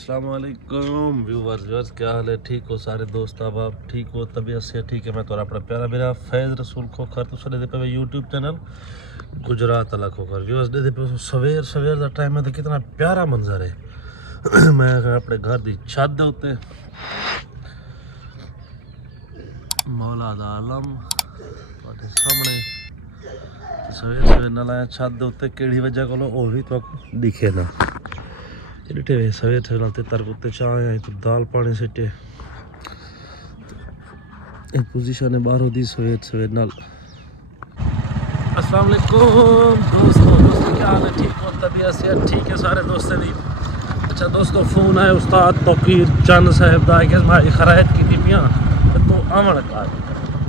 अस्सलाम वालेकुम व्यूवर्स, क्या हाल है? ठीक हो सारे दोस्त? अब आप ठीक हो? तबीयत से ठीक है? मैं तो अपना प्यारा मेरा फैज़ रसूल खोखर तो सड़े पे यूट्यूब चैनल गुजरात अला खोखर व्यूवर्स दे पे सवेर सवेर का टाइम है तो कितना प्यारा मंजर है। मैं अपने घर की छत दे उत्ते मौला दा आलम ਤੁਹਾਡੇ सामने सवेर सवेर नाल आया छत दे उत्ते केड़ी वजह कोलो और भी तो दिखे ना इटे सवेर सवेर ते तर कुत्ते चाह आए तो दाल पानी सिटे एक पोजीशन है बाहर दी सवेर सवेर नाल। अस्सलाम वालेकुम दोस्तों क्या हाल है? ठीक हो? तबीयत से ठीक है सारे दोस्तों दी? अच्छा दोस्तों, फोन आया उस्ताद तौकीर चंद साहब दा कि हमारी खरायत की पियां तो आमण का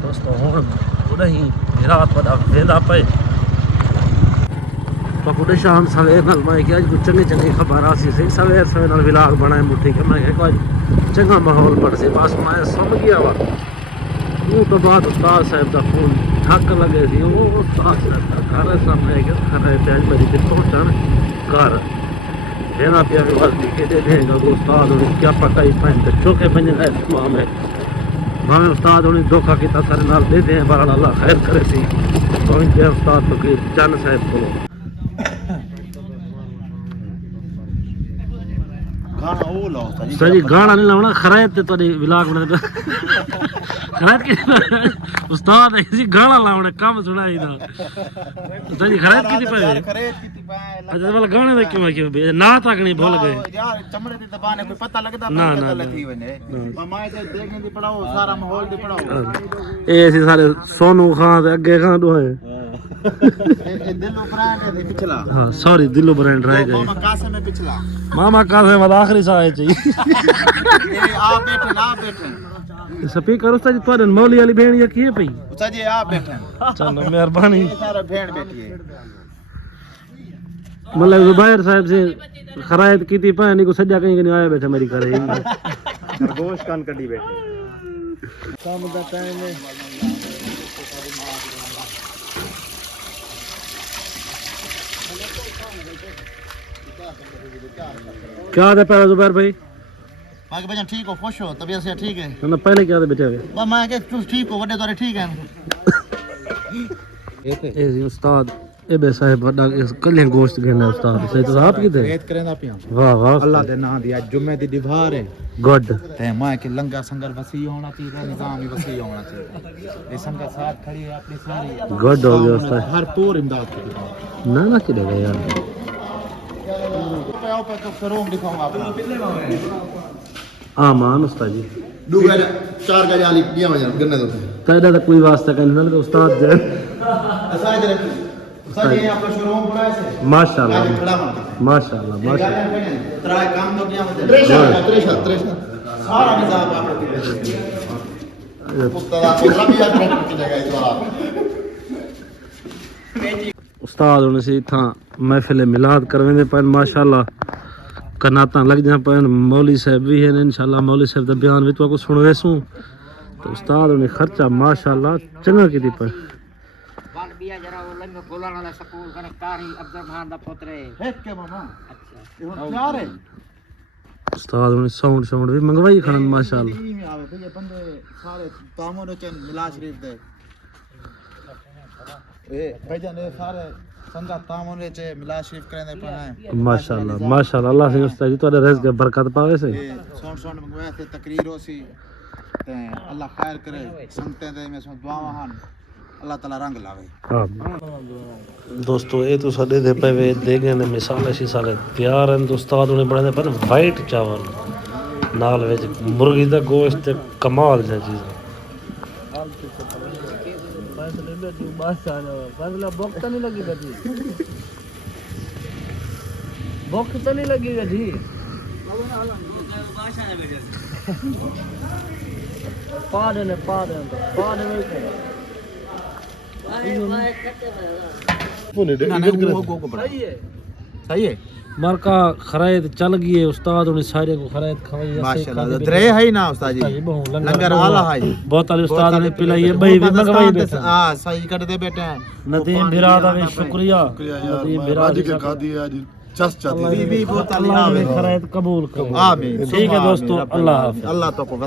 दोस्तों हुण उडही रात बड़ा वेदा पे पकुड़े शाम सवेर नाल मैं क्या कुछ चंगी चंगी खबर आ सी सवेर सवेर नाल व्लॉग बनाए मुठी के मैं क्या चंगा माहौल पड़ से बस मैं समझ गया वा। वो तो बाद उस्ताद साहब का फोन ठक लगे सी वो उस्ताद साहब का घर सामने के खरा पैज मेरी ते पहुंचन घर देना पिया के बस लिखे दे देगा वो उस्ताद ने क्या पता ही पैन ते चौके बने है में भावे उस्ताद ने धोखा किया सारे नाल दे दे बड़ा अल्लाह खैर करे सी तो इनके उस्ताद तो के चंद साहब को सही गाना नहीं लाना खरायत ते तोड़ी व्लॉग बना खरायत की उस्ताद है जी गाना लावने काम सुनाई दा सही खरायत की पे अच्छा वाला गाने दे क्यों ना तक नहीं भूल गए यार चमड़े दी दबाने कोई पता लगदा ना थी वने मामा जे देखने दी पढ़ाओ सारा माहौल दी पढ़ाओ ए सी सारे सोनू खान ते अगे खान दो है ए दिलो ब्रांड है पिछला हां सॉरी दिलो ब्रांड रह गए मामा कासिम है पिछला मामा कासिम वाला आखिरी सा है चाहिए ए आप बैठे स्पीकर उस्ताद जी तोरे मौली वाली भेण ये की है पई उस्ताद जी आप बैठे चलो मेहरबानी सारा भेड़ बैठी है मतलब जुबैर साहब से खरायत की थी पानी को सजा कहीं नहीं आया बैठा मेरी करे खरगोश कान कड्डी बैठे काम दा टाइम है क्या दे पहले जुबैर भाई बाकी बच्चा ठीक हो खुश हो तबीयत से ठीक है ना पहले क्या दे बैठे हुए बस मैं के तू ठीक हो बड़े तोरे ठीक है ए जी उस्ताद ए बे साहब बड़ा कल्ले गोश्त घेना उस्ताद सही तो आप की दे रेत करेंदा पिया वाह वाह अल्लाह दे नाम दी आज जुम्मे दी दीवार है गुड ते मैं के लंगर संगर वसी होना चाहिए निजाम भी वसी होना चाहिए ये संगत साथ खड़ी है अपनी सारी गुड हो गया उस्ताद भरपूर इमदाद की ना ना कि देगा यार पे तो शोरूम दिखाऊंगा आपको आमान उस्ताद जी 2 गज 4 गज वाली पिया वजन गन्ने दो तेरा तो कोई वास्ता करने ना उस्ताद जे ऐसा जरा उस्ताद ये आपका शोरूम बड़ा है माशाल्लाह खड़ा मत माशाल्लाह माशाल्लाह तराय काम तो किया मतलब त्रेशा सारा निजाम आपको उस्ताद आपको सभी याद रखने की जगह इस बार उस्ताद होने से था महफिल मिलाद करवेंदे पर माशाल्लाह कनाता लग जा पर मौली साहब भी है इंशाल्लाह मौली साहब दा बयान भी तो को सुनवेसू तो उस्ताद ने खर्चा माशाल्लाह चंगा कीती पर वन बिया जरा वो लंग गोलान वाला स्कूल कने कारी अब्दुल खान दा पुत्र है एक के मामा अच्छा ये हुन तैयार है उस्ताद ने साउंड भी मंगवाई खन माशाल्लाह टीम में आवे भैया बंदे सारे तामो ने चन मिला शरीफ दे ए भैया ने सारे संगा तामो ने चे मिला शरीफ करने पे है माशाल्लाह माशाल्लाह अल्लाह से उस्ताद जी तोरे रिज़्क में बरकत पावे से ये सोन मंगवाया थे तकरीर होसी ते अल्लाह खैर करे संगते दे में सो दुआवां हन अल्लाह ताला रंग लावे दोस्तों ये तो साडे दे पे वे दे गए ने मिसाल ऐसी सारे तैयार हैं उस्ताद ने बनाए पर वाइट चावल नाल विच मुर्गी दा गोश्त ते कमाल जा चीज भूख तो नहीं लगी गधी भूख तो नहीं लगी गधी पादे में सही है मरका खरायत चल गई है उस्ताद ने सारे को खरायत खवाई माशाल्लाह दरे है ना उस्ताद जी लंगर आला है बहुत वाले उस्ताद ने पिलाई है भाई भी मंगवाई बैठे हां सही कर दे बेटे नदीम बिरादा भी शुक्रिया नदीम बिरादा के खादी आज चस अल्लाह चती भी बोतल अल्लाह आवे ने खैर कबूल करे। आमीन ठीक है दोस्तों, अल्लाह हाफ़िज़। अल्लाह तो को